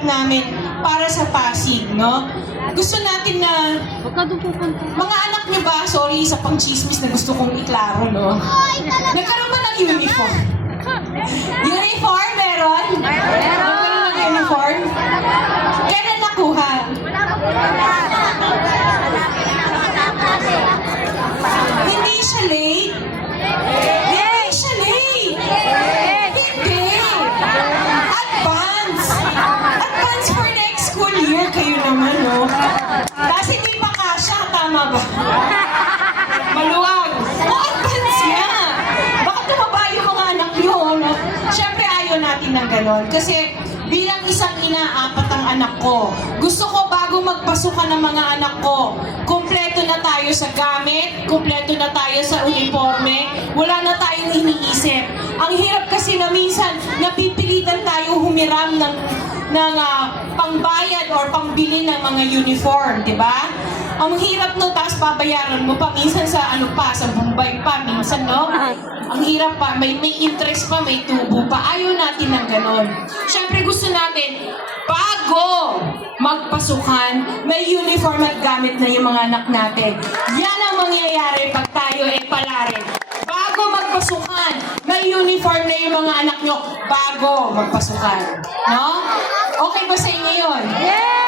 pangarap namin para sa Pasig, no? Gusto natin na Huwag ka doon pupunta. mga anak niyo ba, sorry sa pang-chismis na gusto kong iklaro, no? Nagkaroon ba ng uniform? Uniform meron? Nagkaroon ng uniform? Kailan nakuha? Hindi siya late? Kayo naman, no? Tapos hindi pa kasha, tama ba? Maluwag. O, advance nga. Baka tumaba yung mga anak no? Siyempre, ayaw natin ng ganon. Kasi bilang isang ina, apat ang anak ko. Gusto ko bago magpasukan ng mga anak ko, kumpleto na tayo sa gamit, kumpleto na tayo sa uniforme, wala na tayong iniisip. Ang hirap kasi na minsan, napipilitan tayo humiram ng ng ah, pangbayad or pangbili ng mga uniform, di ba? Ang hirap no, tapos babayaran mo pa minsan sa ano pa, sa Bombay pa, minsan no? Ang hirap pa, may, may interest pa, may tubo pa. Ayaw natin ng ganon. Siyempre gusto natin, bago magpasukan, may uniform at gamit na yung mga anak natin. Yan ang mangyayari pag tayo ay palarin. Bago magpasukan, may uniform na yung mga anak nyo bago magpasukan. No? Okay ba sa inyo yun? Yeah!